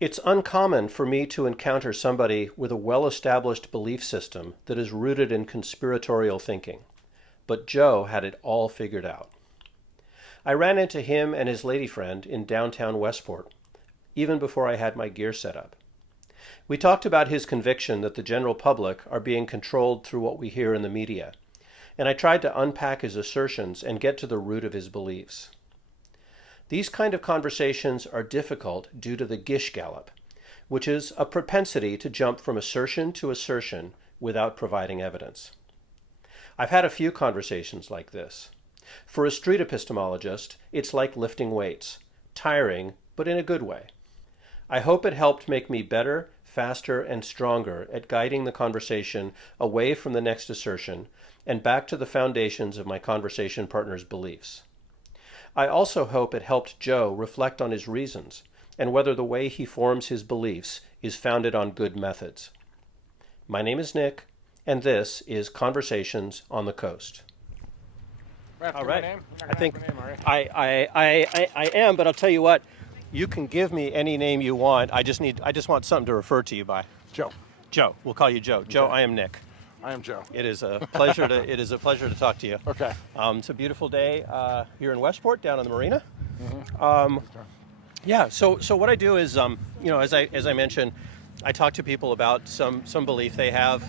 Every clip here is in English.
It's uncommon for me to encounter somebody with a well-established belief system that is rooted in conspiratorial thinking, but Joe had it all figured out. I ran into him and his lady friend in downtown Westport, even before I had my gear set up. We talked about his conviction that the general public are being controlled through what we hear in the media, and I tried to unpack his assertions and get to the root of his beliefs. These kind of conversations are difficult due to the Gish Gallop, which is a propensity to jump from assertion to assertion without providing evidence. I've had a few conversations like this. For a street epistemologist, it's like lifting weights, tiring, but in a good way. I hope it helped make me better, faster, and stronger at guiding the conversation away from the next assertion and back to the foundations of my conversation partner's beliefs. I also hope it helped Joe reflect on his reasons and whether the way he forms his beliefs is founded on good methods. My name is Nick, and this is Conversations on the Coast. All right. I think I am, but I'll tell you what. You can give me any name you want. I just want something to refer to you by. Joe. Joe. We'll call you Joe. Okay. Joe, I am Nick. I am Joe. It is a pleasure to talk to you. Okay. It's a beautiful day here in Westport, down on the marina. Mm-hmm. Yeah. So what I do is, as I mentioned, I talk to people about some belief they have.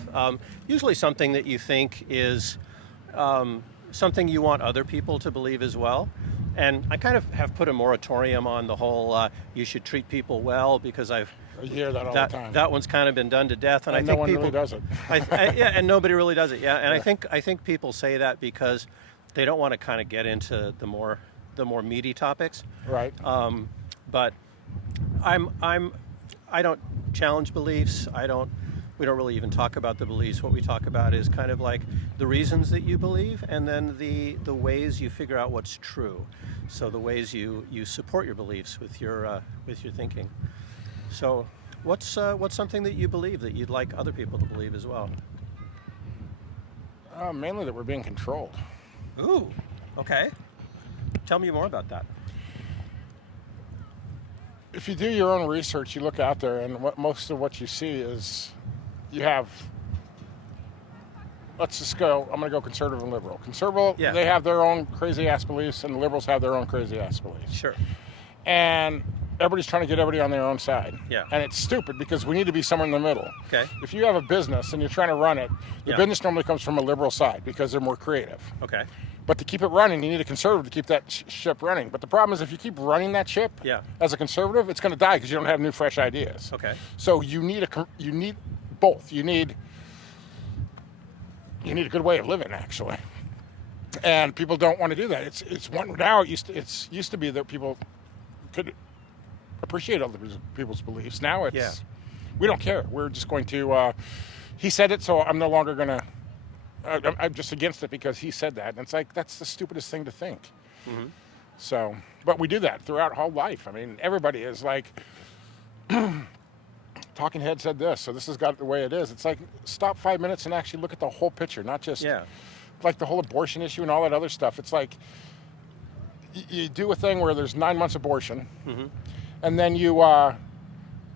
Usually something that you think is something you want other people to believe as well. And I kind of have put a moratorium on the whole you should treat people well because You hear that all the time. That one's kind of been done to death, and I think no one people really does it. and nobody really does it. Yeah, and yeah. I think people say that because they don't want to kind of get into the more meaty topics. Right. But I don't challenge beliefs. We don't really even talk about the beliefs. What we talk about is kind of like the reasons that you believe, and then the ways you figure out what's true. So the ways you support your beliefs with your thinking. So what's something that you believe that you'd like other people to believe as well? Mainly that we're being controlled. Ooh, okay. Tell me more about that. If you do your own research, you look out there, and most of what you see is you have, let's just go, I'm going to go conservative and liberal. Conservative, yeah. They have their own crazy-ass beliefs, and the liberals have their own crazy-ass beliefs. Sure. And everybody's trying to get everybody on their own side. Yeah. And it's stupid because we need to be somewhere in the middle. Okay. If you have a business and you're trying to run it, the business normally comes from a liberal side because they're more creative. Okay. But to keep it running, you need a conservative to keep that ship running. But the problem is if you keep running that ship as a conservative, it's going to die because you don't have new, fresh ideas. Okay. So you need both. You need a good way of living, actually. And people don't want to do that. It's one now. It used to be that people could appreciate other people's beliefs. Now we don't care. We're just going to. He said it, so I'm no longer going to. I'm just against it because he said that. And it's like, that's the stupidest thing to think. Mm-hmm. So, but we do that throughout whole life. I mean, everybody is like, Talking Head said this, so this has got the way it is. It's like, stop 5 minutes and actually look at the whole picture, not just like the whole abortion issue and all that other stuff. It's like, you do a thing where there's 9 months abortion, and then you have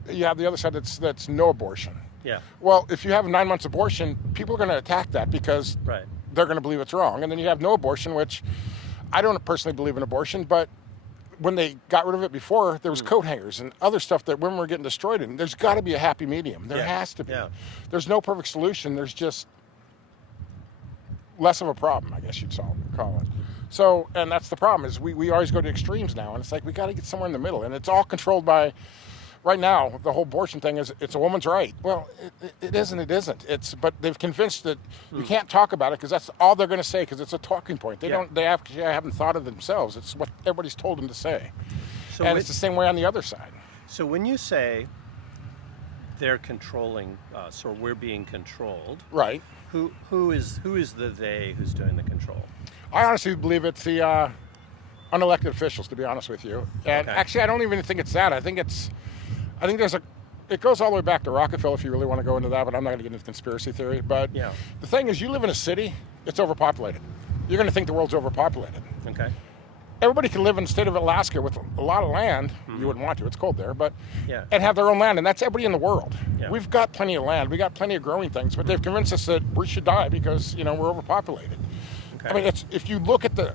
the other side that's no abortion. Yeah. Well, if you have 9 months abortion, people are going to attack that because they're going to believe it's wrong. And then you have no abortion, which I don't personally believe in abortion, but when they got rid of it before, there was coat hangers and other stuff that women were getting destroyed in. There's got to be a happy medium. There has to be. Yeah. There's no perfect solution. There's just less of a problem, I guess you'd call it. So, and that's the problem is we always go to extremes now. And it's like we got to get somewhere in the middle. And it's all controlled by... Right now, the whole abortion thing is it's a woman's right. Well, it isn't. It isn't. But they've convinced that you can't talk about it because that's all they're going to say because it's a talking point. They haven't thought of it themselves. It's what everybody's told them to say. So it's the same way on the other side. So when you say they're controlling us or we're being controlled, right? Who is the they who's doing the control? I honestly believe it's the unelected officials. To be honest with you, and actually, I don't even think it's that. I think it goes all the way back to Rockefeller if you really want to go into that, but I'm not going to get into conspiracy theory. But the thing is, you live in a city, it's overpopulated. You're going to think the world's overpopulated. Okay. everybody can live in the state of Alaska with a lot of land. You wouldn't want to. It's cold there, but Yeah. and have their own land, and that's everybody in the world. Yeah. We've got plenty of land. We got plenty of growing things, but they've convinced us that we should die because we're overpopulated. Okay. I mean, if you look at the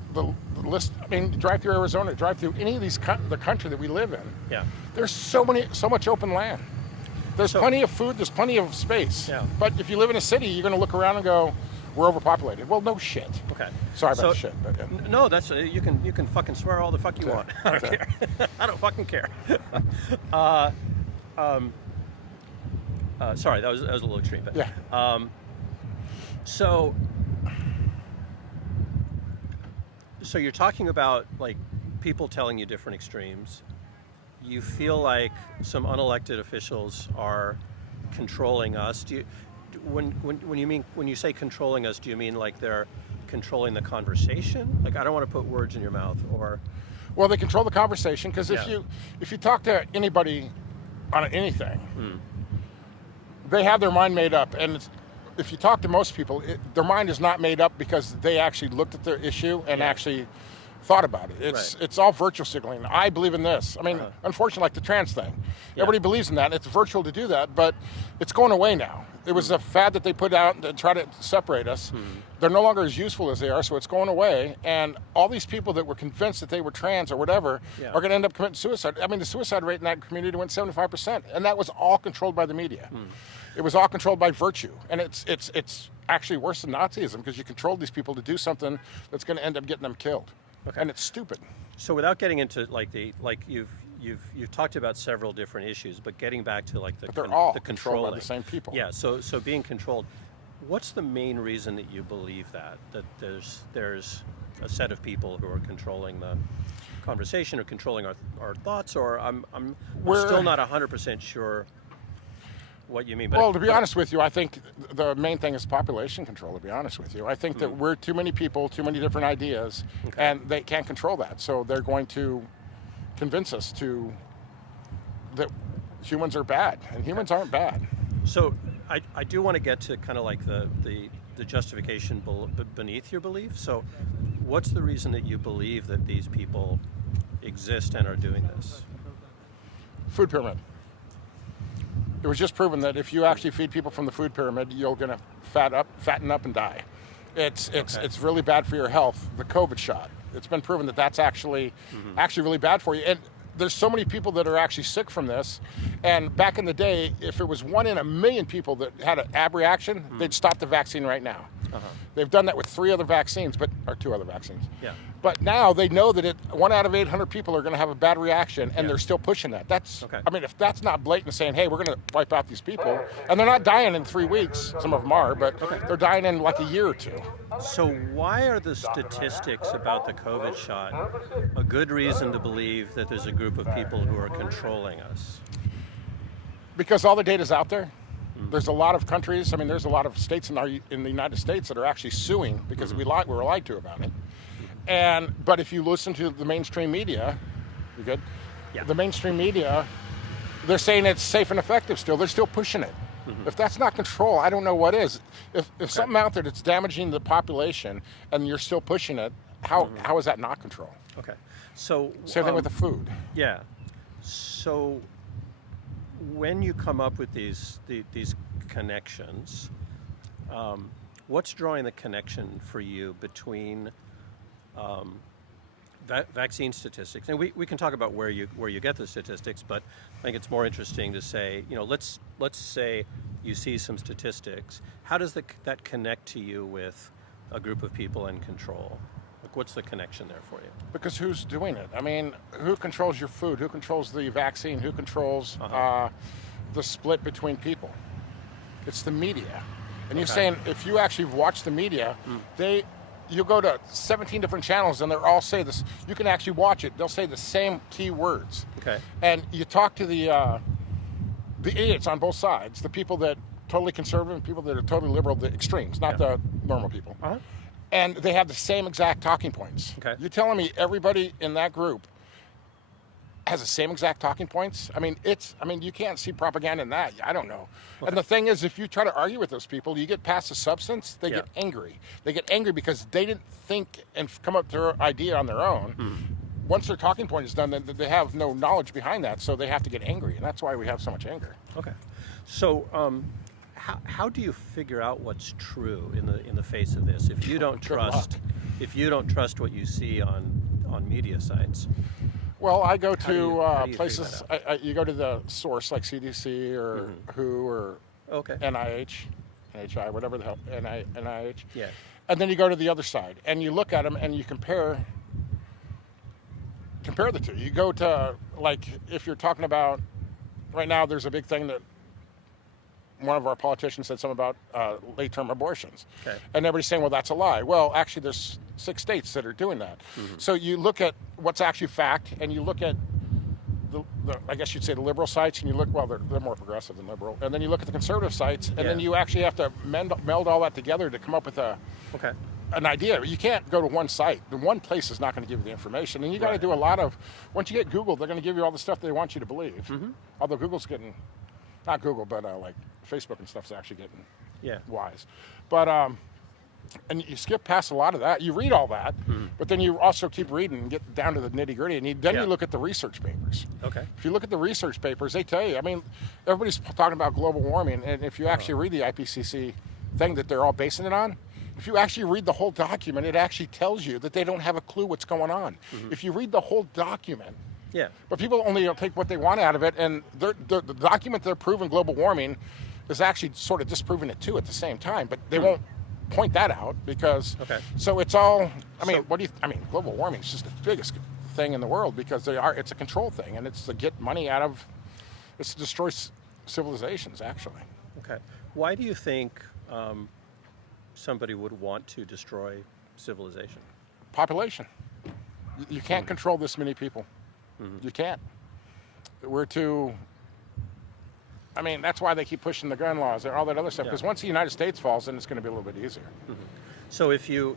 list. I mean, drive through Arizona, drive through any of these the country that we live in. Yeah. There's so much open land. There's plenty of food. There's plenty of space. Yeah. But if you live in a city, you're going to look around and go, "We're overpopulated." Well, no shit. Okay. Sorry about the shit. But, yeah. No, that's you can fucking swear all the fuck you want. I don't care. I don't fucking care. Sorry, that was a little extreme, but Yeah. So you're talking about like people telling you different extremes. You feel like some unelected officials are controlling us. Do you, when you say controlling us, do you mean like they're controlling the conversation? Like, I don't want to put words in your mouth, or Well, they control the conversation because if you talk to anybody on anything, they have their mind made up, and if you talk to most people, their mind is not made up because they actually looked at their issue and actually thought about it. It's all virtual signaling. I believe in this. I mean, unfortunately, like the trans thing, everybody believes in that. And it's virtual to do that, but it's going away now. It was a fad that they put out to try to separate us. They're no longer as useful as they are, so it's going away. And all these people that were convinced that they were trans or whatever are going to end up committing suicide. I mean, the suicide rate in that community went 75%, and that was all controlled by the media. It was all controlled by virtue, and it's actually worse than Nazism because you controlled these people to do something that's going to end up getting them killed. Okay. And it's stupid. So without getting into you've talked about several different issues, but getting back to like they're all controlled by the same people. Yeah. So being controlled. What's the main reason that you believe that there's a set of people who are controlling the conversation or controlling our thoughts? Or I'm still not 100% sure what you mean. But, to be honest with you, I think the main thing is population control, to be honest with you. I think that we're too many people, too many different ideas, and they can't control that. So they're going to convince us that humans are bad, and humans aren't bad. So I do want to get to kind of like the justification beneath your belief. So what's the reason that you believe that these people exist and are doing this? Food pyramid. It was just proven that if you actually feed people from the food pyramid, you're going to fatten up and die. It's really bad for your health. The COVID shot. It's been proven that that's actually really bad for you. And there's so many people that are actually sick from this. And back in the day, if it was 1 in a million people that had an ab reaction, they'd stop the vaccine right now. They've done that with 3 other vaccines, or 2 other vaccines. Yeah. But now they know that 1 out of 800 people are going to have a bad reaction, and they're still pushing that. I mean, if that's not blatant saying, hey, we're going to wipe out these people, and they're not dying in 3 weeks, some of them are, but they're dying in like a year or 2. So why are the statistics about the COVID shot a good reason to believe that there's a group of people who are controlling us? Because all the data's out there. There's a lot of countries, there's a lot of states in the United States that are actually suing because we were lied to about it. But if you listen to the mainstream media, you good? Yeah. The mainstream media, they're saying it's safe and effective still. They're still pushing it. If that's not control, I don't know what is. If something out there that's damaging the population and you're still pushing it, how is that not control? Okay. So same thing with the food. Yeah. So when you come up with these connections, what's drawing the connection for you between vaccine statistics? And we can talk about where you get the statistics, but I think it's more interesting to say, let's say you see some statistics. How does that connect to you with a group of people in control? Like, what's the connection there for you? Because who's doing it? I mean, who controls your food? Who controls the vaccine? Who controls the split between people? It's the media. And you're saying if you actually watch the media, you'll go to 17 different channels and they'll all say this. You can actually watch it. They'll say the same key words. Okay. And you talk to the idiots on both sides, the people that totally conservative and people that are totally liberal, the extremes, not the normal people. And they have the same exact talking points. Okay. You're telling me everybody in that group has the same exact talking points? You can't see propaganda in that. I don't know. Okay. And the thing is, if you try to argue with those people, you get past the substance, they get angry. They get angry because they didn't think and come up with their idea on their own. once their talking point is done, then they have no knowledge behind that, so they have to get angry, and that's why we have so much anger. Okay. So, how do you figure out what's true in the face of this? If you don't trust what you see on media sites. Well, I go to how do you places. You go to the source like CDC or WHO or NIH, NHI, whatever the hell, NIH. Yeah. And then you go to the other side and you look at them and you compare the two. You go to, like, if you're talking about right now, there's a big thing that one of our politicians said something about late-term abortions. Okay. And everybody's saying, well, that's a lie. Well, actually, there's 6 states that are doing that. So you look at what's actually fact, and you look at the I guess you'd say the liberal sites, and you look, well, they're more progressive than liberal. And then you look at the conservative sites, and then you actually have to meld all that together to come up with an idea. You can't go to one site. The one place is not going to give you the information. And you got to do a lot of, once you get Google, they're going to give you all the stuff they want you to believe. Although Google's getting, not Google, but like Facebook and stuff's actually getting wise. But, and you skip past a lot of that. You read all that, but then you also keep reading and get down to the nitty gritty. And then you look at the research papers. Okay. If you look at the research papers, they tell you, I mean, everybody's talking about global warming. And if you actually read the IPCC thing that they're all basing it on, if you actually read the whole document, it actually tells you that they don't have a clue what's going on. If you read the whole document, but people only take what they want out of it, and the document they're proving global warming is actually sort of disproving it too at the same time, but they won't point that out because, so it's all, I mean, global warming is just the biggest thing in the world because it's a control thing, and it's to get money out of, it's to destroy civilizations, actually. Okay. Why do you think somebody would want to destroy civilization? Population. You can't control this many people. You can't. We're too, I mean, that's why they keep pushing the gun laws and all that other stuff, because once the United States falls, then it's going to be a little bit easier. So if the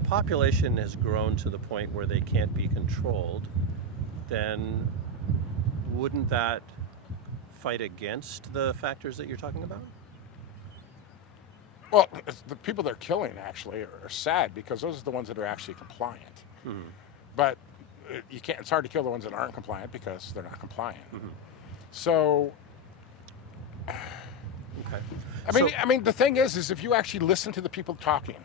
population has grown to the point where they can't be controlled, then wouldn't that fight against the factors that you're talking about? Well, the people they're killing actually are sad because those are the ones that are actually compliant. But you can't. It's hard to kill the ones that aren't compliant because they're not compliant. So, I mean, the thing is if you actually listen to the people talking,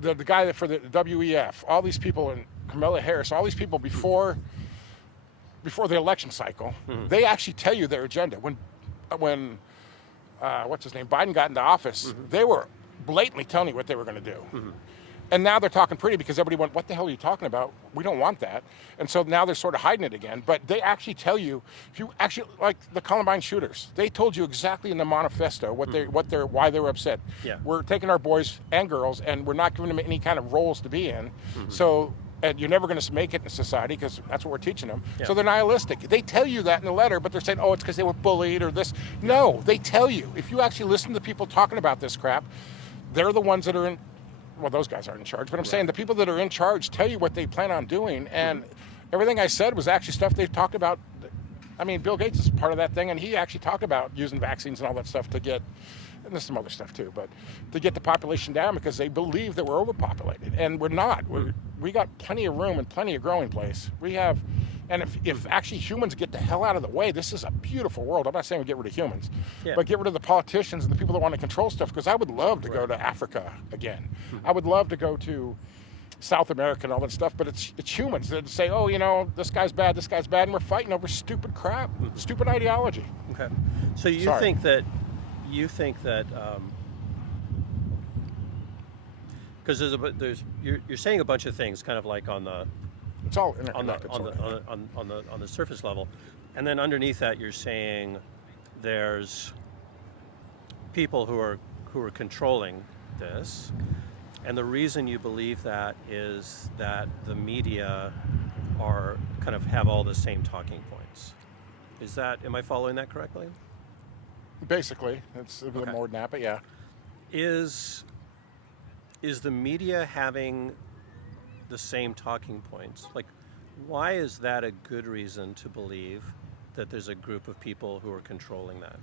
the guy that for the WEF, all these people, and Kamala Harris, all these people before the election cycle, they actually tell you their agenda. When what's his name, Biden got into office, they were blatantly telling you what they were going to do. And now they're talking pretty because everybody went, what the hell are you talking about? We don't want that. And so now they're sort of hiding it again. But they actually tell you, if you actually, like the Columbine shooters, they told you exactly in the manifesto why they were upset. We're taking our boys and girls and we're not giving them any kind of roles to be in. So, and you're never going to make it in society because that's what we're teaching them. So they're nihilistic. They tell you that in the letter, but they're saying, oh, it's because they were bullied or this. No, they tell you. If you actually listen to people talking about this crap, they're the ones that are in, well, those guys aren't in charge, but I'm saying the people that are in charge tell you what they plan on doing, and everything I said was actually stuff they've talked about. I mean, Bill Gates is part of that thing, and he actually talked about using vaccines and all that stuff to get, and there's some other stuff too, but to get the population down because they believe that we're overpopulated, and we're not. We got plenty of room and plenty of growing place. We have, and if actually humans get the hell out of the way, this is a beautiful world. I'm not saying we get rid of humans, but get rid of the politicians and the people that want to control stuff, because I would love to go to Africa again. I would love to go to South America and all that stuff, but it's humans that say, oh, you know, this guy's bad, and we're fighting over stupid crap, stupid ideology. Okay. So you think that because you're saying a bunch of things kind of like on the, it's all on the surface level, and then underneath that you're saying there's people who are controlling this, and the reason you believe that is that the media are kind of have all the same talking points. Am I following that correctly? Basically, it's a bit more than that, but yeah. Is the media having the same talking points? Like, why is that a good reason to believe that there's a group of people who are controlling that?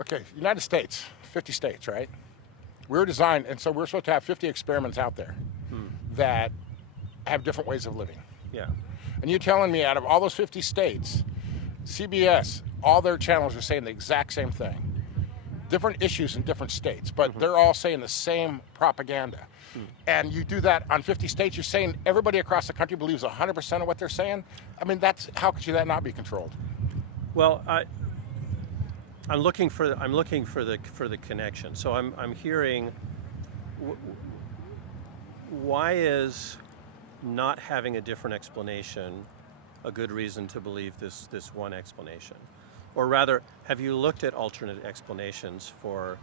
Okay, United States, 50 states, right? We're designed, and so we're supposed to have 50 experiments out there. that have different ways of living. Yeah. And you're telling me out of all those 50 states, CBS, all their channels are saying the exact same thing. Different issues in different states, but they're all saying the same propaganda. And you do that on 50 states, you're saying everybody across the country believes 100% of what they're saying? I mean, how could that not be controlled? Well, I'm looking for the connection. So I'm hearing, why is not having a different explanation a good reason to believe this one explanation? Or rather, have you looked at alternate explanations for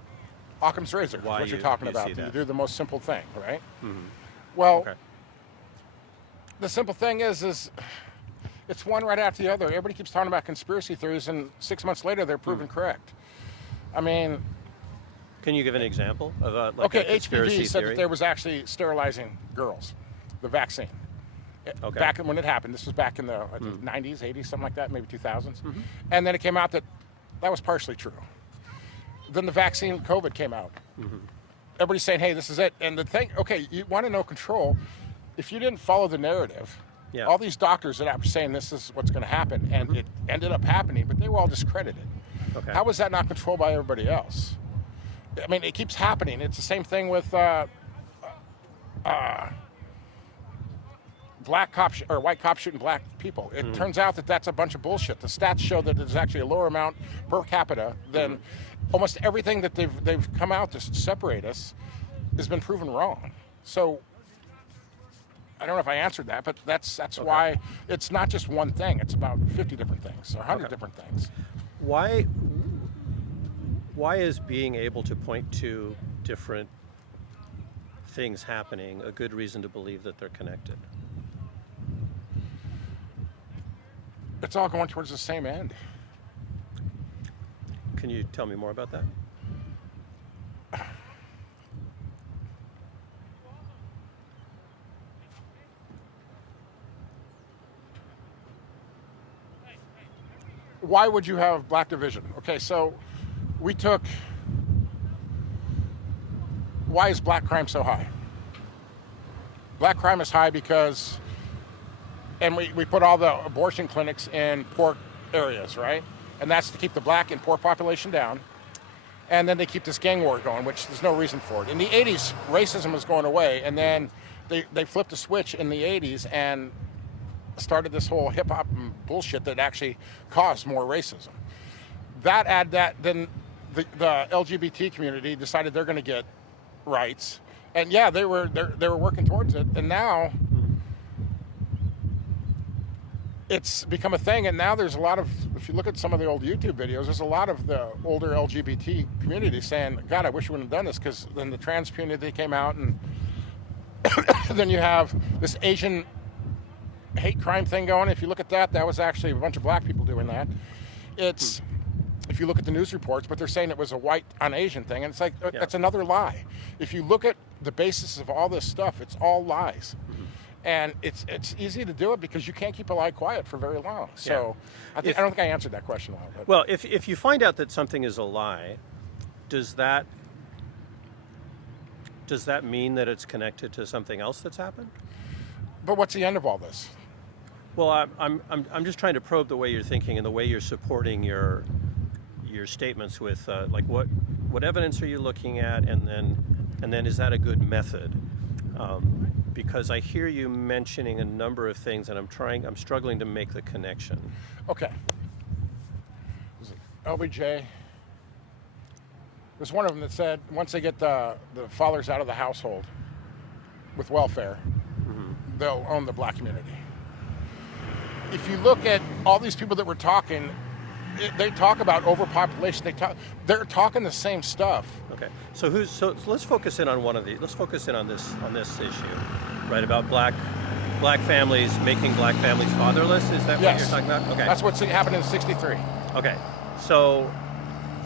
Occam's razor is why what you're talking you about. see that? You do the most simple thing, right? Mm-hmm. Well, Okay. the simple thing is it's one right after the other. Everybody keeps talking about conspiracy theories, and 6 months later, they're proven correct. I mean... Can you give an example of a HPV conspiracy said theory? that there was actually sterilizing girls, the vaccine. Okay. Back when it happened, this was back in the 90s, 80s, something like that, maybe 2000s. Mm-hmm. And then it came out that was partially true. Then the vaccine, COVID, came out. Mm-hmm. Everybody's saying, hey, this is it. And the thing, okay, you want to know control. If you didn't follow the narrative, Yeah. all these doctors that were saying this is what's going to happen, and it ended up happening, but they were all discredited. Okay. How was that not controlled by everybody else? I mean, it keeps happening. It's the same thing with black cops or white cops shooting black people. It turns out that that's a bunch of bullshit. The stats show that there's actually a lower amount per capita than almost everything that they've come out to separate us has been proven wrong. So I don't know if I answered that, but that's why it's not just one thing. It's about 50 different things or 100 different things. Why is being able to point to different things happening a good reason to believe that they're connected? It's all going towards the same end. Can you tell me more about that? Why would you have black division? Okay, so we took, why is black crime so high? Black crime is high because, and we put all the abortion clinics in poor areas, right? And that's to keep the black and poor population down. And then they keep this gang war going, which there's no reason for it. In the 80s, racism was going away, and then they flipped a switch in the 80s and started this whole hip-hop bullshit that actually caused more racism. Then the LGBT community decided they're going to get rights, and yeah, they were working towards it, and now it's become a thing. And now there's a lot of, if you look at some of the old YouTube videos, there's a lot of the older LGBT community saying, God, I wish we wouldn't have done this, because then the trans community came out, and then you have this Asian hate crime thing going. If you look at that was actually a bunch of black people doing that. It's, if you look at the news reports, but they're saying it was a white on Asian thing, and it's like, that's another lie. If you look at the basis of all this stuff, it's all lies. And it's easy to do it because you can't keep a lie quiet for very long. So I don't think I answered that question well. But. Well, if you find out that something is a lie, does that mean that it's connected to something else that's happened? But what's the end of all this? Well, I'm just trying to probe the way you're thinking and the way you're supporting your statements with like what evidence are you looking at, and then is that a good method? Because I hear you mentioning a number of things, and I'm struggling to make the connection. Okay. LBJ. There's one of them that said once they get the fathers out of the household with welfare, they'll own the black community. If you look at all these people that were talking, they talk about overpopulation. They're talking the same stuff. Okay. So let's focus in on one of these. Let's focus in on this issue, right? About black families making black families fatherless. Is that what you're talking about? Okay. That's what's happened in '63. Okay. So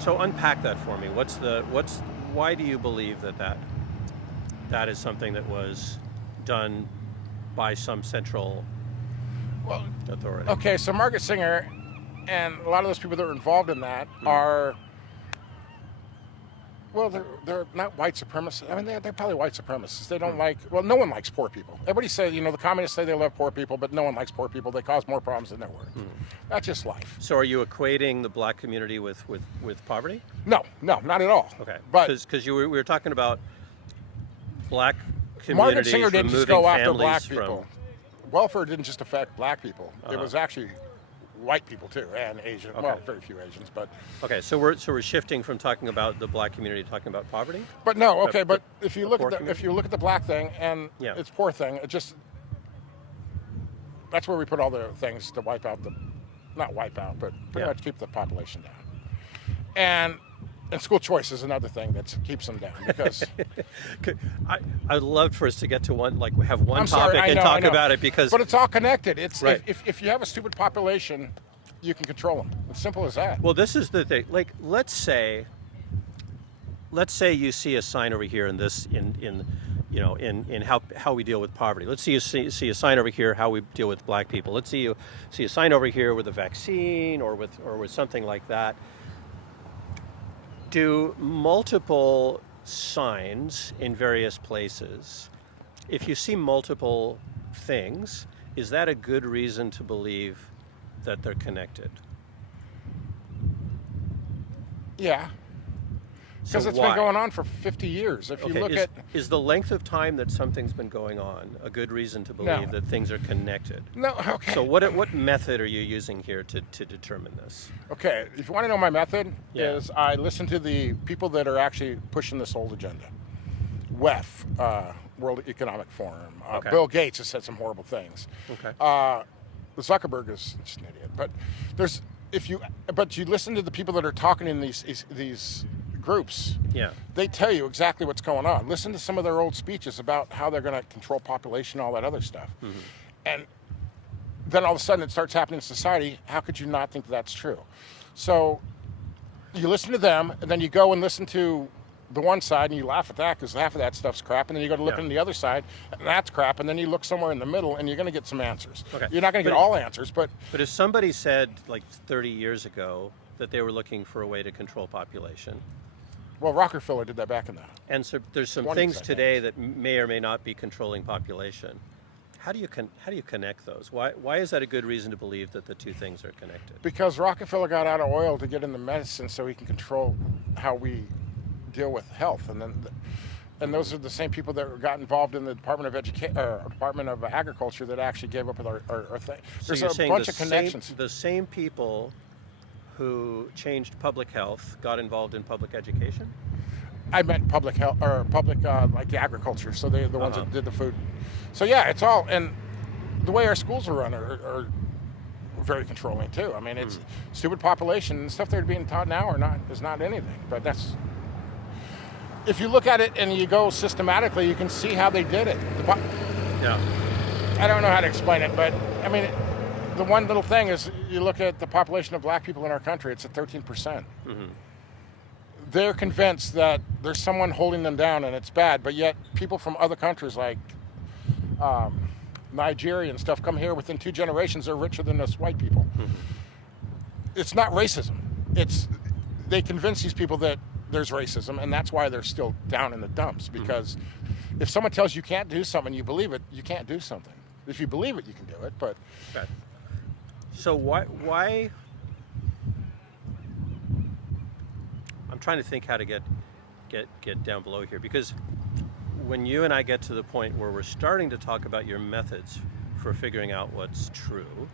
unpack that for me. Why do you believe that is something that was done by some central authority? Okay, so Margaret Singer and a lot of those people that were involved in that are Well, they're not white supremacists. I mean, they're probably white supremacists. They don't like. Well, no one likes poor people. Everybody says, the communists say they love poor people, but no one likes poor people. They cause more problems than they're worth. That's just life. So, are you equating the black community with poverty? No, not at all. Okay, but because we were talking about black communities Margaret Singer didn't just go after families black people. Welfare didn't just affect black people. It was actually white people too, and Asian. Okay. Well, very few Asians, but okay. So we're shifting from talking about the black community to talking about poverty. But no, okay. But if you look at the black thing and its poor thing, it just that's where we put all the things to wipe out not wipe out, but pretty much keep the population down. And school choice is another thing that keeps them down because I'd love for us to get to have one topic and talk about it because. But it's all connected. It's right. if you have a stupid population, you can control them. It's simple as that. Well, this is the thing. Like, let's say you see a sign over here in this in how we deal with poverty. Let's see see a sign over here how we deal with black people. Let's see a sign over here with a vaccine or with something like that. Do multiple signs in various places, if you see multiple things, is that a good reason to believe that they're connected? Yeah. Because it's been going on for 50 years. If you look is the length of time that something's been going on a good reason to believe that things are connected? No, okay. So what method are you using here to determine this? Okay, if you want to know my method, is I listen to the people that are actually pushing this old agenda. WEF, World Economic Forum. Bill Gates has said some horrible things. Okay. Zuckerberg is just an idiot. But you listen to the people that are talking in these groups, they tell you exactly what's going on. Listen to some of their old speeches about how they're going to control population, all that other stuff. Mm-hmm. And then all of a sudden it starts happening in society. How could you not think that's true? So you listen to them, and then you go and listen to the one side, and you laugh at that because half of that stuff's crap, and then you go to look on the other side, and that's crap, and then you look somewhere in the middle, and you're going to get some answers. Okay. You're not going to get all answers, but if somebody said, 30 years ago, that they were looking for a way to control population. Well, Rockefeller did that back in the And so there's some things today that may or may not be controlling population. How do you connect those? Why is that a good reason to believe that the two things are connected? Because Rockefeller got out of oil to get into medicine so he can control how we deal with health, and those are the same people that got involved in the Department of Agriculture that actually gave up with our thing. So There's a bunch of connections. The same people who changed public health got involved in public education? I meant public health or public agriculture. So they're the ones that did the food. So yeah, it's all, and the way our schools are run are very controlling too. I mean, it's stupid population and stuff they're being taught now is not anything. But that's, if you look at it and you go systematically, you can see how they did it. I don't know how to explain it, but I mean, the one little thing is you look at the population of black people in our country, it's at 13%. Mm-hmm. They're convinced that there's someone holding them down and it's bad, but yet people from other countries like Nigeria and stuff come here within 2 generations, they're richer than us white people. Mm-hmm. It's not racism. They convince these people that there's racism, and that's why they're still down in the dumps, because if someone tells you can't do something, you believe it, you can't do something. If you believe it, you can do it, but... Okay. So why? I'm trying to think how to get down below here, because when you and I get to the point where we're starting to talk about your methods for figuring out what's true,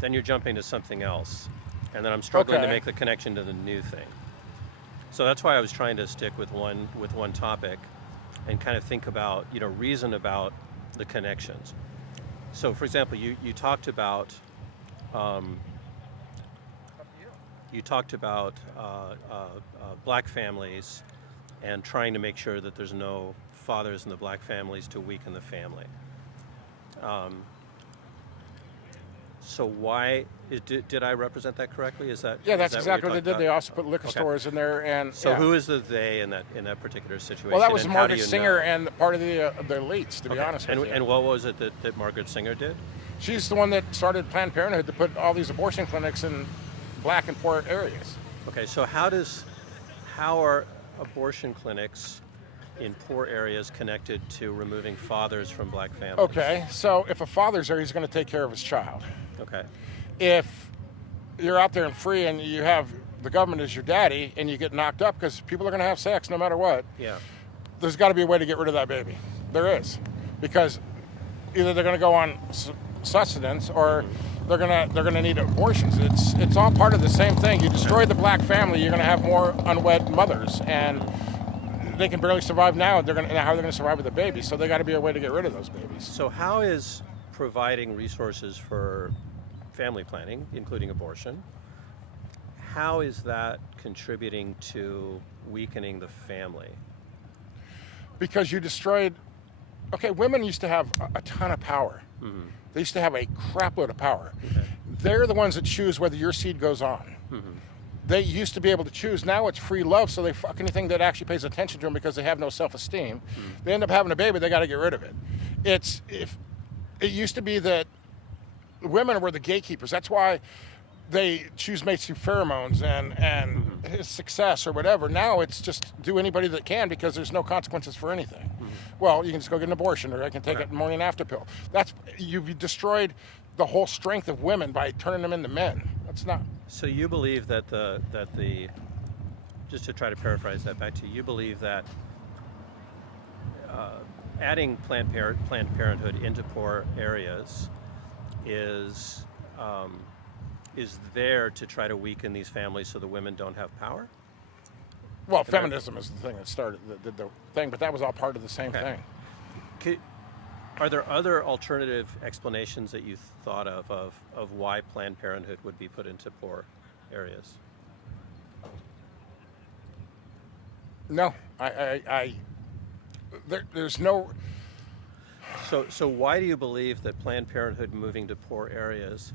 then you're jumping to something else, and then I'm struggling to make the connection to the new thing. So that's why I was trying to stick with one topic and kind of think about, reason about the connections. So, for example, you talked about black families and trying to make sure that there's no fathers in the black families to weaken the family. So why did I represent that correctly? Is that that's exactly what they did. They also put liquor stores in there, and so who is the they in that particular situation? Well, that was Margaret Singer and part of the elites, to be honest with you. And what was it that Margaret Singer did? She's the one that started Planned Parenthood to put all these abortion clinics in black and poor areas. Okay, so how does how are abortion clinics in poor areas connected to removing fathers from black families? Okay, so if a father's there, he's going to take care of his child. Okay. If you're out there and free and you have the government as your daddy and you get knocked up because people are going to have sex no matter what, Yeah. there's got to be a way to get rid of that baby. There is. Because either they're going to go on sustenance or they're going to need abortions. It's all part of the same thing. You destroy the black family, you're going to have more unwed mothers, and they can barely survive now. How are they going to survive with a baby? So they got to be a way to get rid of those babies. So how is providing resources for family planning, including abortion, how is that contributing to weakening the family? Because you destroyed. Okay, women used to have a ton of power. Mm-hmm. They used to have a crap load of power. Okay. They're the ones that choose whether your seed goes on. Mm-hmm. They used to be able to choose. Now it's free love, so they fuck anything that actually pays attention to them because they have no self-esteem. Mm-hmm. They end up having a baby, they got to get rid of it. It used to be that women were the gatekeepers. That's why they choose mates through pheromones and his success or whatever. Now it's just do anybody that can because there's no consequences for anything. Mm-hmm. Well, you can just go get an abortion, or I can take a morning after pill. You've destroyed the whole strength of women by turning them into men. That's not. So you believe that the just to try to paraphrase that back to you, you believe that adding Planned Parenthood into poor areas is there to try to weaken these families so the women don't have power? Well, feminism is the thing that did the thing, but that was all part of the same thing. Are there other alternative explanations that you thought of why Planned Parenthood would be put into poor areas? No, there's no. So why do you believe that Planned Parenthood moving to poor areas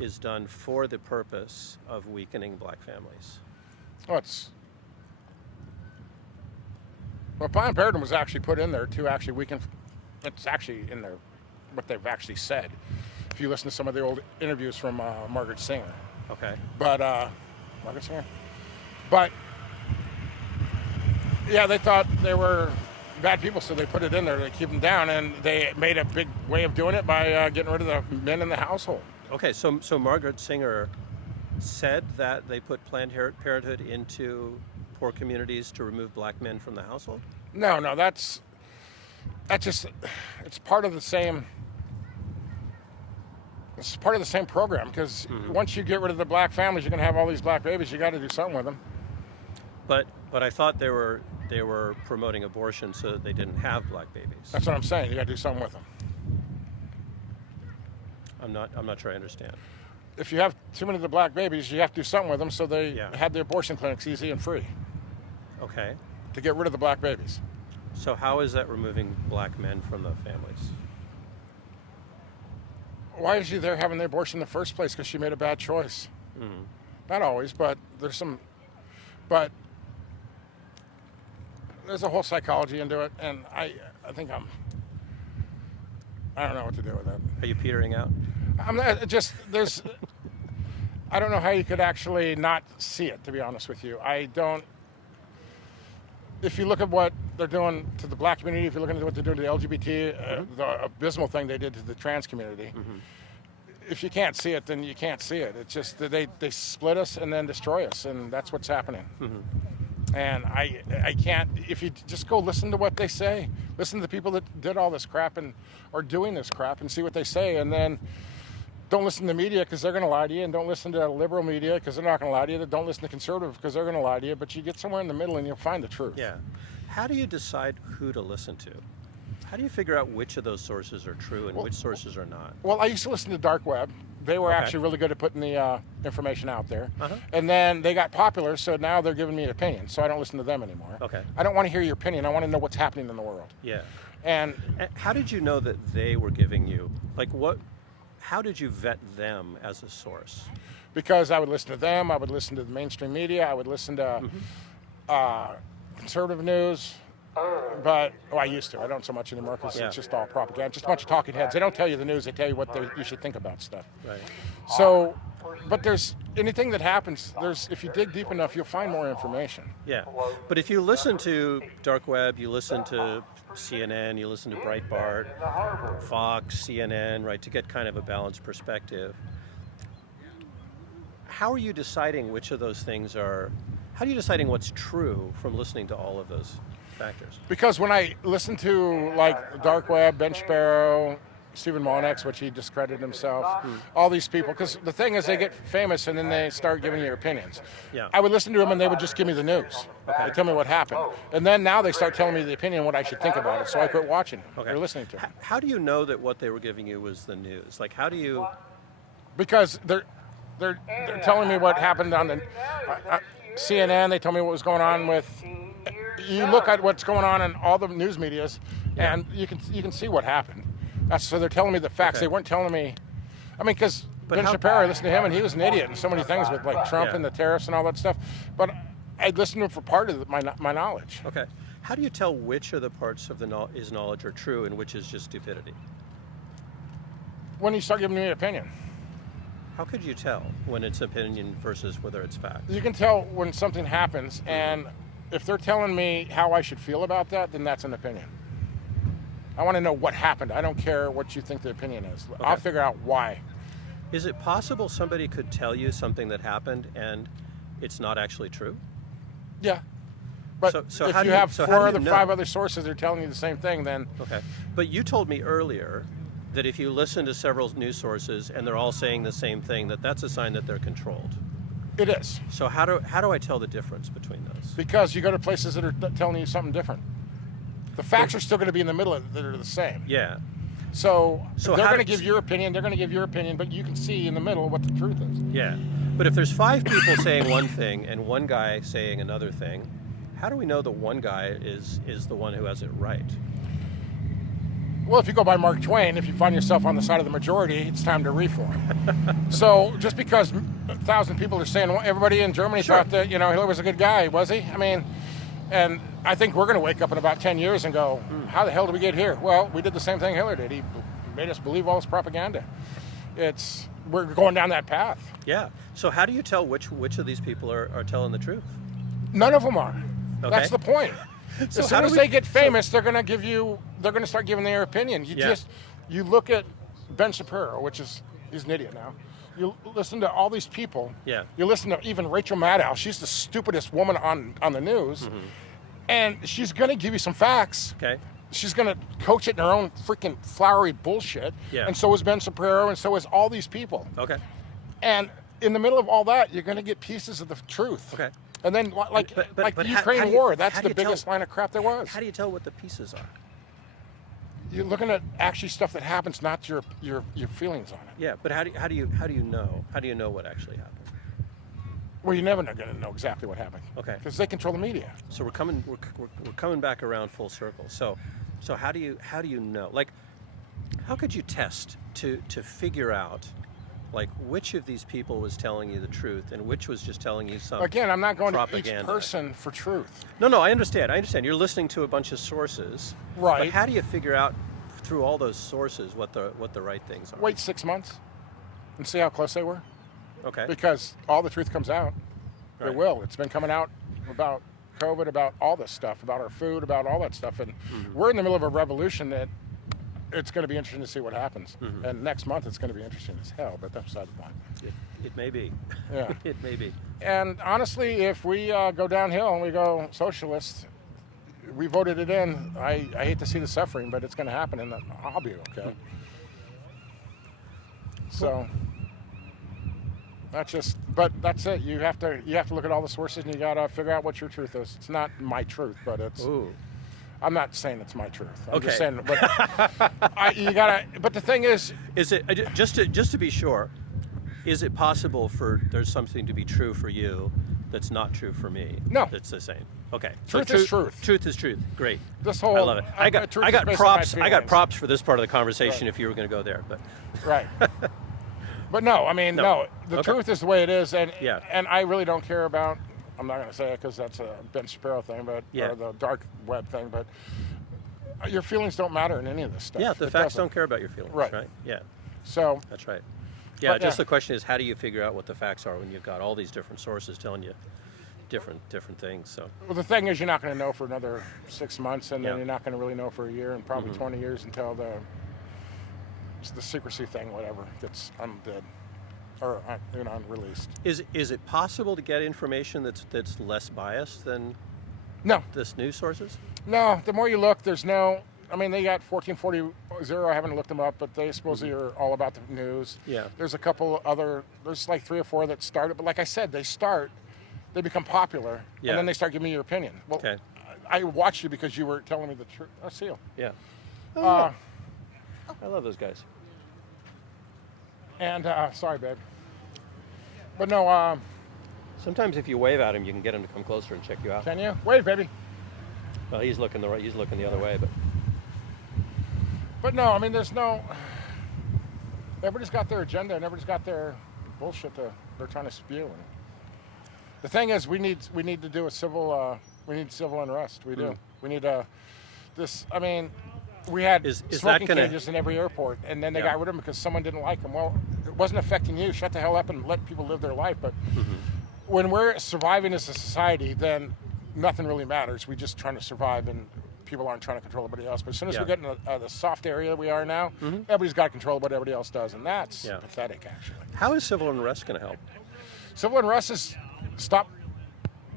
is done for the purpose of weakening black families? Well, Planned Parenthood was actually put in there to actually weaken. It's actually in there, what they've actually said. If you listen to some of the old interviews from Margaret Singer. Okay. But Margaret Singer. But yeah, they thought they were bad people, so they put it in there to keep them down, and they made a big way of doing it by getting rid of the men in the household. Okay, so Margaret Singer said that they put Planned Parenthood into poor communities to remove black men from the household? No, that's just, it's part of the same. It's part of the same program because once you get rid of the black families, you're going to have all these black babies. You got to do something with them. But I thought they were promoting abortion so that they didn't have black babies. That's what I'm saying. You got to do something with them. I'm not sure I understand. If you have too many of the black babies, you have to do something with them, so they had the abortion clinics easy and free. Okay. To get rid of the black babies. So how is that removing black men from the families? Why is she there having the abortion in the first place? Because she made a bad choice. Mm-hmm. Not always, but there's some. But there's a whole psychology into it, and I think I don't know what to do with that. Are you petering out? I'm not, just there's. I don't know how you could actually not see it. To be honest with you, I don't. If you look at what they're doing to the black community, if you look at what they're doing to the LGBT, the abysmal thing they did to the trans community, if you can't see it, then you can't see it. It's just that they split us and then destroy us, and that's what's happening. And I can't, if you just go listen to what they say, listen to the people that did all this crap and are doing this crap and see what they say, and then don't listen to the media because they're going to lie to you, and don't listen to liberal media because they're not going to lie to you. Don't listen to conservative because they're going to lie to you, but you get somewhere in the middle and you'll find the truth. Yeah. How do you decide who to listen to? How do you figure out which of those sources are true and which sources are not? Well, I used to listen to Dark Web. They were actually really good at putting the information out there. And then they got popular, so now they're giving me an opinion, so I don't listen to them anymore. Okay. I don't want to hear your opinion. I want to know what's happening in the world. Yeah. And how did you know that they were giving you, how did you vet them as a source? Because I would listen to them, I would listen to the mainstream media, I would listen to conservative news. But I used to. I don't so much anymore because it's just all propaganda. Just a bunch of talking heads. They don't tell you the news. They tell you what you should think about stuff. Right. So, but anything that happens, if you dig deep enough, you'll find more information. Yeah, but if you listen to dark web, you listen to CNN, you listen to Breitbart, Fox, CNN, right, to get kind of a balanced perspective. How are you deciding which of those things are? How are you deciding what's true from listening to all of those factors? Because when I listen to like dark web, Ben Shapiro, Stephen Monex, which he discredited himself, all these people, because the thing is they get famous and then they start giving you their opinions. Yeah. I would listen to them and they would just give me the news. Okay. They tell me what happened. And then now they start telling me the opinion, what I should think about it, so I quit watching them or listening to them. How do you know that what they were giving you was the news? Like, how do you... Because they're telling me what happened on the CNN, they told me what was going on with... You look at what's going on in all the news medias, and you can see what happened. So they're telling me the facts. Okay. They weren't telling me. I mean, because Ben Shapiro, I listened to him, and he was an idiot in so many things with like Trump and the tariffs and all that stuff. But I listened to him for part of my knowledge. Okay. How do you tell which of the parts of his knowledge are true and which is just stupidity? When you start giving me an opinion. How could you tell when it's opinion versus whether it's fact? You can tell when something happens, and if they're telling me how I should feel about that, then that's an opinion. I want to know what happened. I don't care what you think the opinion is. Okay. I'll figure out why. Is it possible somebody could tell you something that happened and it's not actually true? Yeah. But if you have five other sources that are telling you the same thing, then... Okay. But you told me earlier that if you listen to several news sources and they're all saying the same thing, that's a sign that they're controlled. It is. So how do I tell the difference between those? Because you go to places that are telling you something different. The facts are still going to be in the middle that are the same. Yeah. So they're going to give your opinion, but you can see in the middle what the truth is. Yeah. But if there's 5 people saying one thing and one guy saying another thing, how do we know that one guy is the one who has it right? Well, if you go by Mark Twain, if you find yourself on the side of the majority, it's time to reform. So just because 1,000 people are saying, well, everybody in Germany thought that, Hitler was a good guy, was he? I mean, and I think we're going to wake up in about 10 years and go, how the hell did we get here? Well, we did the same thing Hitler did. He made us believe all this propaganda. We're going down that path. Yeah. So how do you tell which of these people are telling the truth? None of them are. Okay. That's the point. So as soon as they get famous, they're going to start giving their opinion. You look at Ben Shapiro, he's an idiot now. You listen to all these people. Yeah. You listen to even Rachel Maddow. She's the stupidest woman on the news. And she's going to give you some facts. Okay. She's going to coach it in her own freaking flowery bullshit. Yeah. And so is Ben Shapiro, and so is all these people. Okay. And in the middle of all that, you're going to get pieces of the truth. Okay. And then, like the Ukraine war, that's the biggest line of crap there was. How do you tell what the pieces are? You're looking at actually stuff that happens, not your feelings on it. Yeah, but how do you know? How do you know what actually happened? Well, you're never going to know exactly what happened. Okay. Because they control the media. So we're coming back around full circle. So how do you know? Like, how could you test to figure out, like, which of these people was telling you the truth and which was just telling you some Again, I'm not going propaganda. to each person for truth. No, I understand. You're listening to a bunch of sources. Right. But how do you figure out through all those sources what the right things are? Wait 6 months and see how close they were. Okay. Because all the truth comes out. Right. It will. It's been coming out about COVID, about all this stuff, about our food, about all that stuff. And we're in the middle of a revolution that it's going to be interesting to see what happens. And next month it's going to be interesting as hell, but that's beside the point. It may be. Yeah. It may be. And honestly, if we go downhill and we go socialist, we voted it in. I hate to see the suffering, but it's going to happen, and I'll be okay. So that's it. You have to look at all the sources, and you got to figure out what your truth is. It's not my truth, but it's. Ooh. I'm not saying it's my truth. I'm okay. just saying, but you gotta. But the thing is it just to be sure? Is it possible there's something to be true for you that's not true for me? No. That's the same. Okay. Truth is truth. Truth is truth. Great. This whole. I love it. I got props. I got props for this part of the conversation. Right. If you were going to go there, but. Right. But no, I mean, no. The truth is the way it is, and I really don't care about. I'm not going to say it because that's a Ben Shapiro thing, or the dark web thing. But your feelings don't matter in any of this stuff. Yeah, the facts don't care about your feelings. Right. Yeah. So. That's right. Yeah, But, just the question is, how do you figure out what the facts are when you've got all these different sources telling you different things? So, well, the thing is, you're not going to know for another 6 months, and then Yeah. you're not going to really know for a year, and probably 20 years until the secrecy thing, whatever, gets undid or unreleased. is it possible to get information that's less biased than No, this news sources? no. The more you look, there's no. I mean, they got 1440. I haven't looked them up, but they supposedly are all about the news. Yeah. There's a couple other. There's like 3 or 4 that started, but like I said, they become popular, Yeah. and then they start giving me your opinion. Well, Okay. I watched you because you were telling me the truth. Oh, seal. Yeah. Uh, I love those guys. and sorry, babe. But no, Sometimes if you wave at him, you can get him to come closer and check you out. can you wait, baby? Well, he's looking the other way, But no, I mean, there's no. Everybody's got their agenda, and everybody's got their bullshit that they're trying to spew. And the thing is, we need to do a civil. We need civil unrest. We do. We need this. I mean, we had Is that smoking gonna- cages in every airport, and then they Yeah. got rid of them because someone didn't like them. Well, it wasn't affecting you. Shut the hell up and let people live their life. But when we're surviving as a society, then nothing really matters. We're just trying to survive, and people aren't trying to control everybody else. But as soon as Yeah. we get in the soft area we are now, everybody's got control of what everybody else does, and that's Yeah. pathetic, actually. How is civil unrest going to help? Civil unrest is stop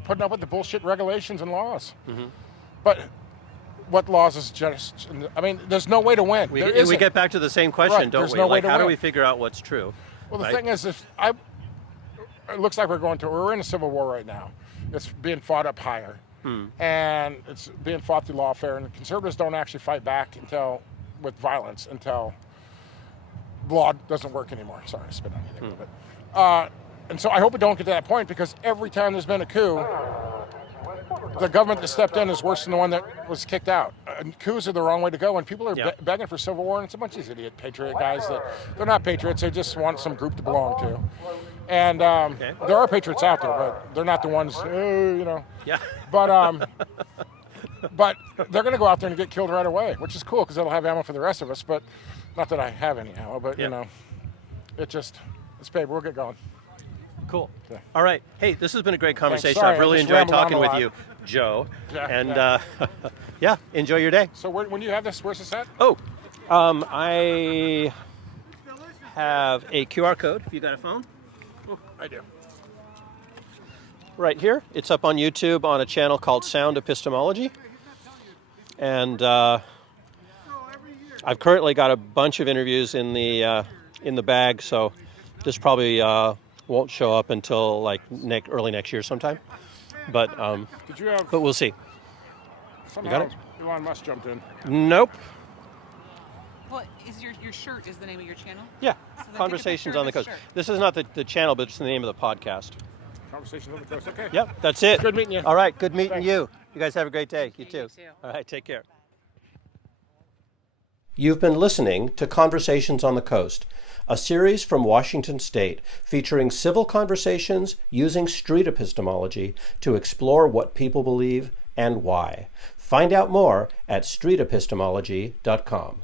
putting up with the bullshit regulations and laws. But what laws is just? I mean, there's no way to win. We There isn't. get back to the same question, Right, don't there's we? no way Like, to how do win. we figure out what's true? Well, the right? thing is, it looks like we're in a civil war right now. It's being fought up higher, and it's being fought through lawfare. And the conservatives don't actually fight back with violence until the law doesn't work anymore. Sorry, I spit on you there. But, and so I hope it don't get to that point, because every time there's been a coup, the government that stepped in is worse than the one that was kicked out. And coups are the wrong way to go, and people are Yeah. begging for civil war, and it's a bunch of these idiot patriot guys that they're not patriots; they just want some group to belong to. And there are patriots out there, but they're not the ones, Yeah. But but they're going to go out there and get killed right away, which is cool because they'll have ammo for the rest of us. But not that I have any ammo, but Yeah. it's paper. We'll get going. Cool. Yeah. All right. Hey, this has been a great conversation. Sorry, I've I really just enjoyed rambled on talking a with lot. you, Joe. Yeah, And yeah. Yeah, enjoy your day. So when you have this, where's this at? Oh, I have a QR code. If you got a phone, I do. right here. It's up on YouTube on a channel called Sound Epistemology, and I've currently got a bunch of interviews in the bag. So this probably won't show up until like early next year sometime. But Did you have? we'll see. Somehow got it? Elon Musk jumped in. Nope. Well, is your shirt is the name of your channel? Yeah. So then take a Conversations picture on the of his Coast. shirt. This is not the channel, but it's the name of the podcast. Conversations on the coast. Okay. Yep, that's it. Good meeting you. All right, good meeting Thanks. you. You guys have a great day. You Yeah, too. you too. All right, take care. You've been listening to Conversations on the Coast, a series from Washington State featuring civil conversations using street epistemology to explore what people believe and why. Find out more at streetepistemology.com.